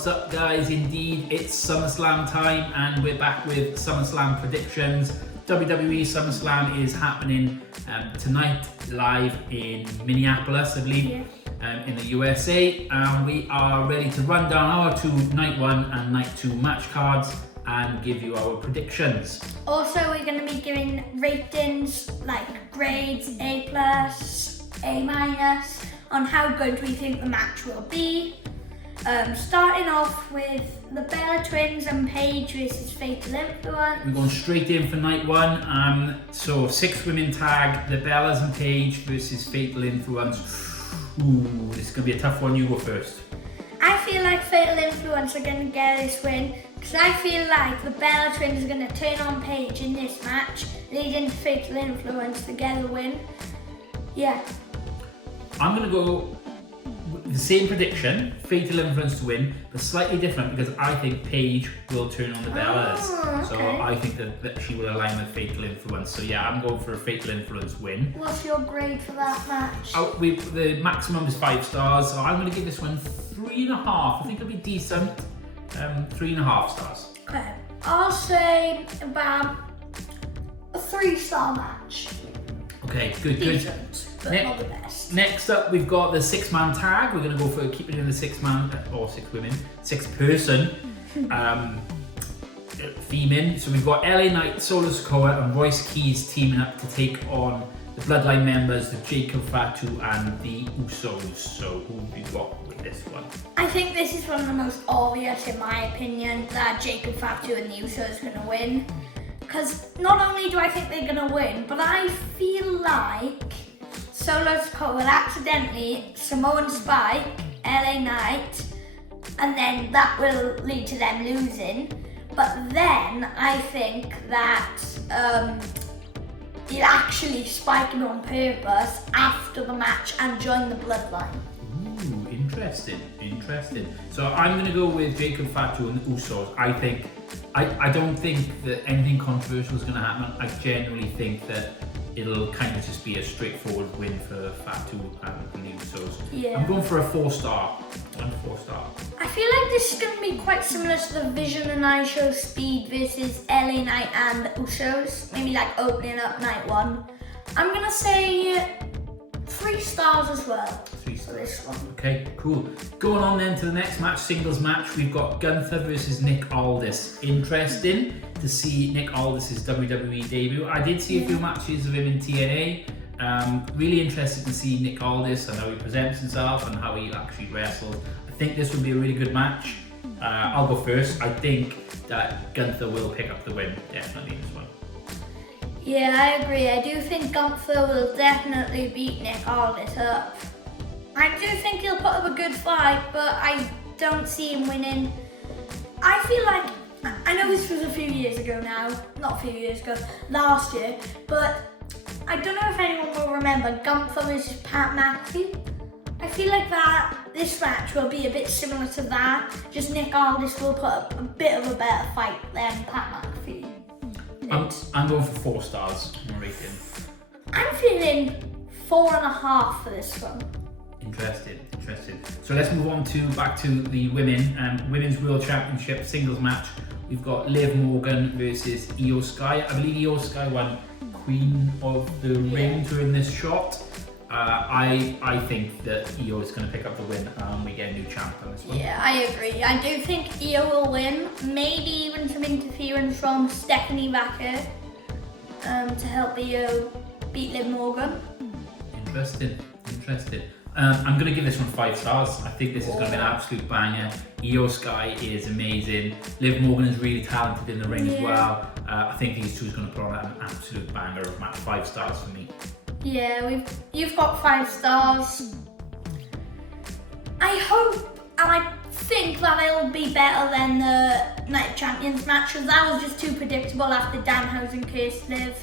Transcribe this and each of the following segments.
What's up, guys? Indeed, it's SummerSlam time, and we're back with SummerSlam Predictions. WWE SummerSlam is happening tonight, live in Minneapolis, I believe, in the USA. And we are ready to run down our two Night 1 and Night 2 match cards and give you our predictions. Also, we're going to be giving ratings like grades, A+, A-, on how good we think the match will be. Starting off with the Bella Twins and Paige versus Fatal Influence. We're going straight in for Night 1. So 6-women tag, the Bellas and Paige versus Fatal Influence. Ooh, this is going to be a tough one. You go first. I feel like Fatal Influence are going to get this win because I feel like the Bella Twins are going to turn on Paige in this match, leading to Fatal Influence to get a win. Yeah. I'm going to go with the same prediction, Fatal Influence to win, but slightly different because I think Paige will turn on the Bellas. Oh, okay. So I think that she will align with Fatal Influence. So yeah, I'm going for a Fatal Influence win. What's your grade for that match? The maximum is 5 stars, so I'm going to give this one 3.5. I think it'll be decent. 3.5 stars. Okay. I'll say about a 3-star match. Okay, good. Decent, but not the best. Next up, we've got the 6-man tag. We're going to go for keeping it in the 6-man or 6-person theme in. So we've got LA Knight, Solo Sikoa, and Royce Keys teaming up to take on the Bloodline members, the Jacob Fatu and the Usos. So who have you got with this one? I think this is one of the most obvious, in my opinion, that Jacob Fatu and the Usos are going to win. Because not only do I think they're going to win, but I feel like Solo Sikoa will accidentally Samoan Spike LA Knight, and then that will lead to them losing. But then I think that he'll actually spike him on purpose after the match and join the Bloodline. Ooh, interesting. So I'm going to go with Jacob Fatu and the Usos. I don't think that anything controversial is going to happen. I genuinely think that it'll kind of just be a straightforward win for Fatu and the Usos. Yeah. I'm going for a 4-star. 4-star. I feel like this is going to be quite similar to the Vision and I Show Speed versus LA Knight and the Usos. Maybe like opening up Night 1. I'm going to say 3 stars as well. 3 stars. For this one. Okay, cool. Going on then to the next match, singles match. We've got Gunther versus Nick Aldis. Interesting to see Nick Aldis' WWE debut. I did see a few matches of him in TNA. Really interested to see Nick Aldis and how he presents himself and how he actually wrestles. I think this would be a really good match. I'll go first. I think that Gunther will pick up the win, definitely in this one. Yeah, I agree. I do think Gunther will definitely beat Nick Aldis up. I do think he'll put up a good fight, but I don't see him winning. I feel like, I know this was a few years ago now, not a few years ago, last year, but I don't know if anyone will remember Gunther versus Pat McAfee. I feel like that this match will be a bit similar to that, just Nick Aldis will put up a bit of a better fight than Pat McAfee. I'm going for 4 stars in rating. I'm feeling 4.5 for this one. Interesting. So let's move on back to the women. Women's World Championship singles match. We've got Liv Morgan versus Io Sky. I believe Io Sky won Queen of the Ring during this shot. I think that Io is going to pick up the win and we get a new champ on this one. Yeah, I agree. I do think Io will win. Maybe even some interference from Stephanie Vacker to help Io beat Liv Morgan. Interesting. I'm going to give this one 5 stars. I think this is going to be an absolute banger. Io Sky is amazing. Liv Morgan is really talented in the ring as well. I think these two is going to put on an absolute banger of match. 5 stars for me. Yeah, you've got 5 stars. I hope and I think that it'll be better than the Night of Champions match because that was just too predictable after Danhausen cursed Liv.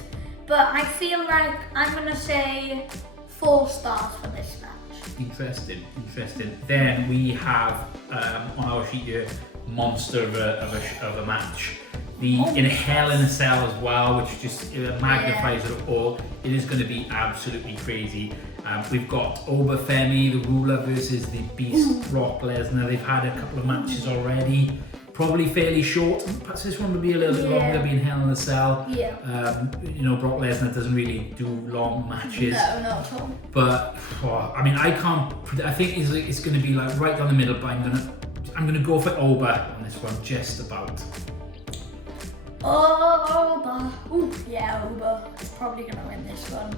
But I feel like I'm going to say 4 stars for this match. Interesting. Then we have on our sheet here monster of a match. in a Hell in a Cell as well, which just magnifies it all. It is going to be absolutely crazy. We've got Obafemi, the Ruler, versus the Beast Brock Lesnar. They've had a couple of matches already, probably fairly short. Perhaps this one will be a little bit longer, being Hell in a Cell. You know, Brock Lesnar doesn't really do long matches. No, not at all. But I mean, I can't. I think it's going to be like right down the middle. But I'm gonna go for Oba on this one, just about. Oba. Ooh, yeah, Oba is probably gonna win this one.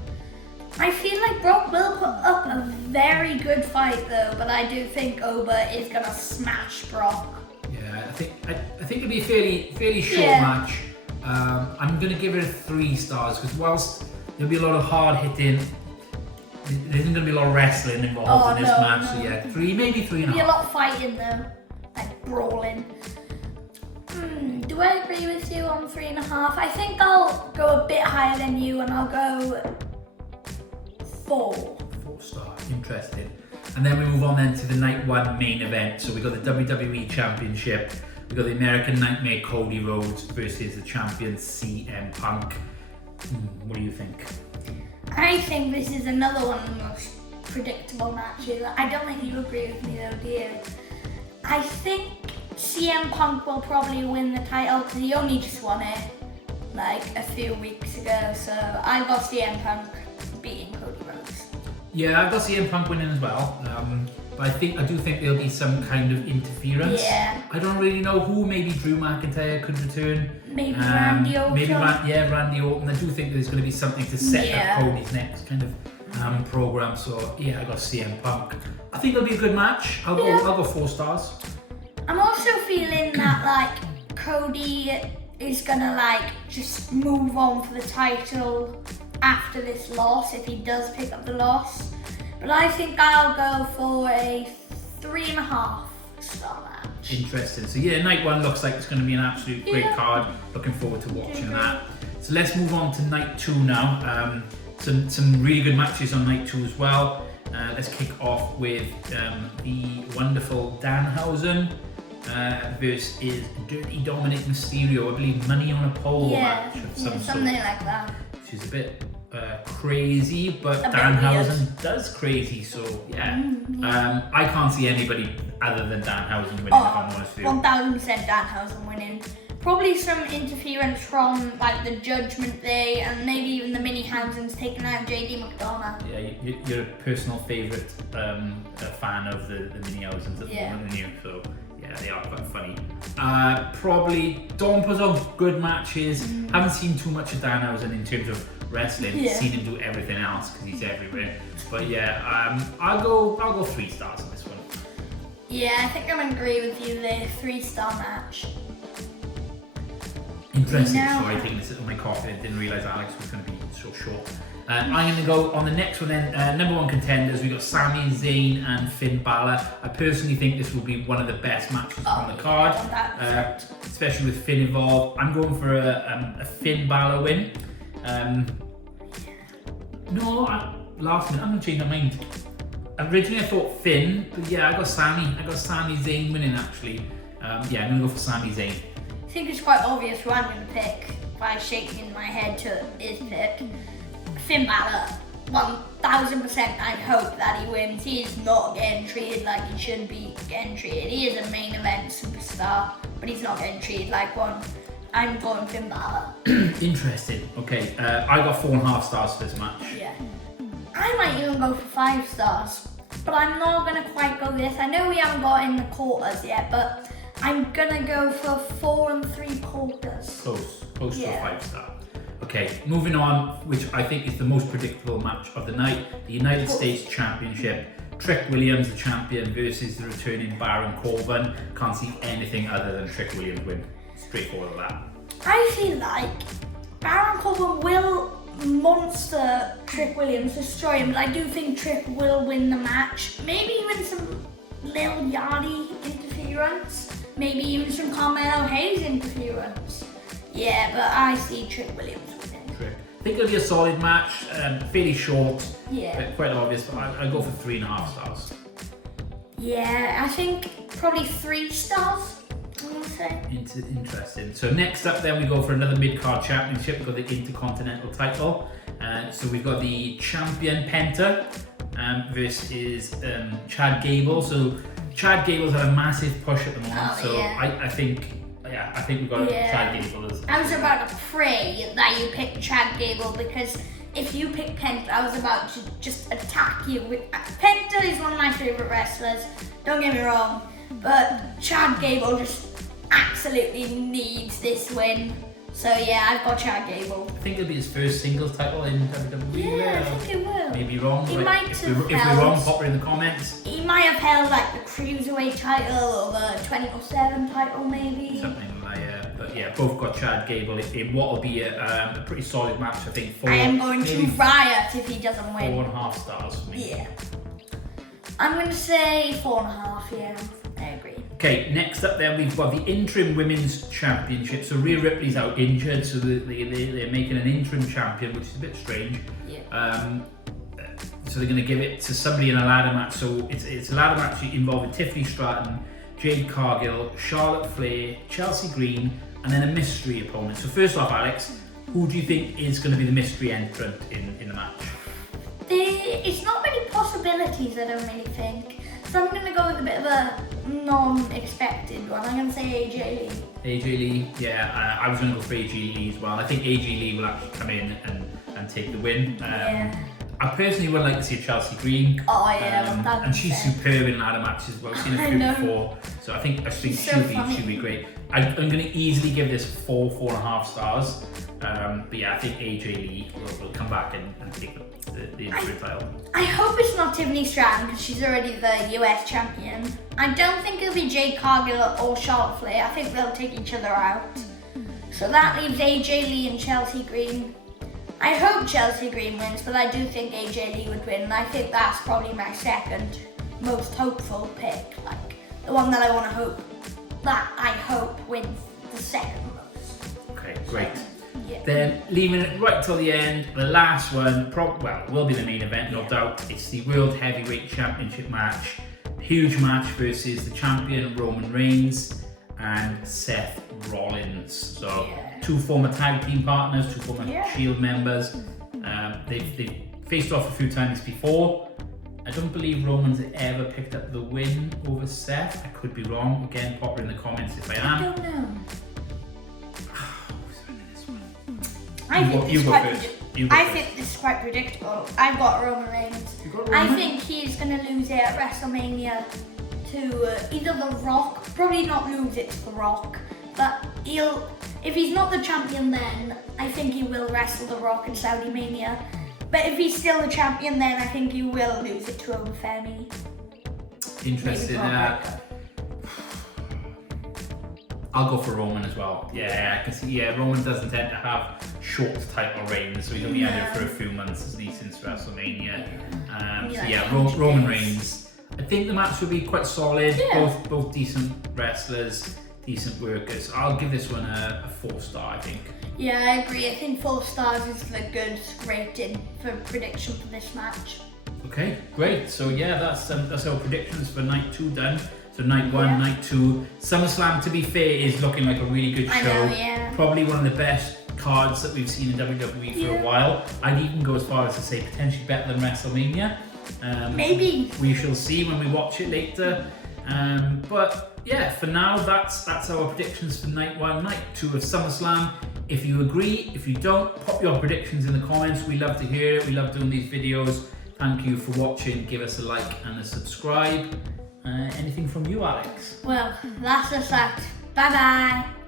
I feel like Brock will put up a very good fight though, but I do think Oba is gonna smash Brock. Yeah, I think it'll be a fairly short match. I'm gonna give it 3 stars because whilst there'll be a lot of hard hitting, there isn't gonna be a lot of wrestling involved in this match. So yeah, 3, maybe 3.5. There'll be a lot of fighting though, like brawling. Do I agree with you on 3.5? I think I'll go a bit higher than you, and I'll go 4. 4-star, interesting. And then we move on then to the night 1 main event. So we got the WWE Championship. We got the American Nightmare Cody Rhodes versus the champion CM Punk. What do you think? I think this is another one of the most predictable matches. I don't think you agree with me though, do you? I think CM Punk will probably win the title because he only just won it like a few weeks ago. So I got CM Punk beating Cody Rhodes. Yeah, I've got CM Punk winning as well. But I do think there'll be some kind of interference. Yeah. I don't really know who. Maybe Drew McIntyre could return. Maybe Randy Orton. Maybe Randy Orton. I do think there's going to be something to set up Cody's next kind of program. So yeah, I got CM Punk. I think it'll be a good match. I'll go 4 stars. I'm also feeling that like Cody is gonna like just move on for the title after this loss if he does pick up the loss. But I think I'll go for a 3.5 star match. Interesting. So yeah, night 1 looks like it's going to be an absolute great card. Looking forward to watching that. So let's move on to night 2 now. Some really good matches on night 2 as well. Let's kick off with the wonderful Danhausen versus Dirty Dominic Mysterio. I believe money on a pole match of some sort. Something like that. Which is a bit crazy, but Danhausen does crazy, so yeah. I can't see anybody other than Danhausen winning, if I'm honest with you. 1000% Danhausen winning. Probably some interference from like the Judgment Day and maybe even the Mini Hansons taking out JD McDonough. Yeah, you're a personal favourite fan of the Mini Hansons at the moment, aren't you? So yeah, they are quite funny. Probably don't put on good matches. Haven't seen too much of Danhausen in terms of wrestling. Seen him do everything else because he's everywhere. But yeah, I'll go 3 stars on this one. Yeah, I think I'm gonna agree with you there. 3-star match. Interesting. Sorry, taking this on my coffee. I didn't realise Alex was going to be so short. I'm going to go on the next one then. Number 1 contenders, we've got Sami Zayn and Finn Balor. I personally think this will be one of the best matches on the card, especially with Finn involved. I'm going for a Finn Balor win. Last minute, I'm going to change my mind. Originally I thought Finn, but yeah, I got Sami Zayn winning actually. I'm going to go for Sami Zayn. I think it's quite obvious who I'm going to pick by shaking my head to his pick. Finn Balor, 1000%. I hope that he wins. He is not getting treated like he should be getting treated. He is a main event superstar, but he's not getting treated like one. I'm going Finn Balor. Interesting. Okay, I got 4.5 stars for this match. Yeah. I might even go for 5 stars, but I'm not going to quite go this. I know we haven't got in the quarters yet, but I'm gonna go for 4 3/4. Close to a 5-star. Okay, moving on, which I think is the most predictable match of the night, the United States Championship. Trick Williams, the champion, versus the returning Baron Corbin. Can't see anything other than Trick Williams win. Straightforward with that. I feel like Baron Corbin will monster Trick Williams, destroy him, but I do think Trick will win the match. Maybe even some Lil Yachty interference. Maybe even some Carmelo Hayes interference. Yeah, but I see Trick Williams winning. I think it'll be a solid match, fairly short, but quite obvious, but I go for 3.5 stars. Yeah, I think probably 3 stars, I'm gonna say. Interesting. So next up then we go for another mid-card championship. We've got the Intercontinental title. So we've got the champion Penta versus Chad Gable. So Chad Gable's had a massive push at the moment. I think we've got Chad Gable as... I was about to pray that you picked Chad Gable, because if you pick Penta, I was about to just attack you. Penta is one of my favourite wrestlers, don't get me wrong, but Chad Gable just absolutely needs this win. So yeah, I've got Chad Gable. I think it'll be his first singles title in WWE. Yeah, I think it will. Maybe wrong. He but might if have we're wrong, pop it in the comments. He might have held like the Cruiserweight title or the 24/7 title maybe. Something like that. But yeah, both got Chad Gable in what will be a pretty solid match. I think. I am going to riot if he doesn't win. 4.5 stars for me. Yeah. I'm going to say 4.5, yeah. I agree. Okay, next up then we've got the interim women's championship. So Rhea Ripley's out injured, so they're making an interim champion, which is a bit strange. Yeah. So they're going to give it to somebody in a ladder match. So it's a ladder match involving Tiffany Stratton, Jade Cargill, Charlotte Flair, Chelsea Green, and then a mystery opponent. So first off, Alex, who do you think is going to be the mystery entrant in the match? It's not many possibilities, I don't really think. So I'm going to go with a bit of a non-expected one. I'm going to say AJ Lee. AJ Lee, yeah, I was going to go for AJ Lee as well. I think AJ Lee will actually come in and take the win. I personally would like to see Chelsea Green. Oh yeah, and she's superb in ladder matches as well. I've seen her before, so I think she'll be great. I'm going to easily give this 4.5 stars. But yeah, I think AJ Lee will come back and take the interim title. I hope it's not Tiffany Stratton, because she's already the US champion. I don't think it'll be Jade Cargill or Charlotte Flair. I think they'll take each other out. So that leaves AJ Lee and Chelsea Green. I hope Chelsea Green wins, but I do think AJ Lee would win. And I think that's probably my second most hopeful pick. Like, the one that I hope wins the second most. Okay, great. Yeah. Then leaving it right till the end, the last one, will be the main event, no doubt. It's the World Heavyweight Championship match. Huge match versus the champion Roman Reigns and Seth Rollins. So two former tag team partners, two former Shield members. They've faced off a few times before. I don't believe Roman's ever picked up the win over Seth. I could be wrong. Again, pop it in the comments if I am. I don't know. I think this is quite predictable. I've got Roman Reigns. I think he's going to lose it at WrestleMania to either The Rock. Probably not lose it to The Rock, but if he's not the champion then, I think he will wrestle The Rock in Saudi Mania. But if he's still the champion then, I think he will lose it to Femi. Interesting. I'll go for Roman as well. Yeah, I can see. Yeah, Roman doesn't tend to have short title reigns, so he's only had it for a few months, at least since WrestleMania. Roman Reigns. I think the match will be quite solid. Yeah. Both decent wrestlers, decent workers. I'll give this one a 4-star, I think. Yeah, I agree. I think 4 stars is the good rating for prediction for this match. Okay, great. So yeah, that's our predictions for night 2 done. So night 1, night 2. SummerSlam, to be fair, is looking like a really good show. I know, yeah. Probably one of the best cards that we've seen in WWE for a while. I'd even go as far as to say potentially better than WrestleMania. Maybe. We shall see when we watch it later. But yeah, for now, that's our predictions for night 1, night 2 of SummerSlam. If you agree, if you don't, pop your predictions in the comments. We love to hear it. We love doing these videos. Thank you for watching. Give us a like and a subscribe. Anything from you, Alex? Well, that's just that. Bye bye.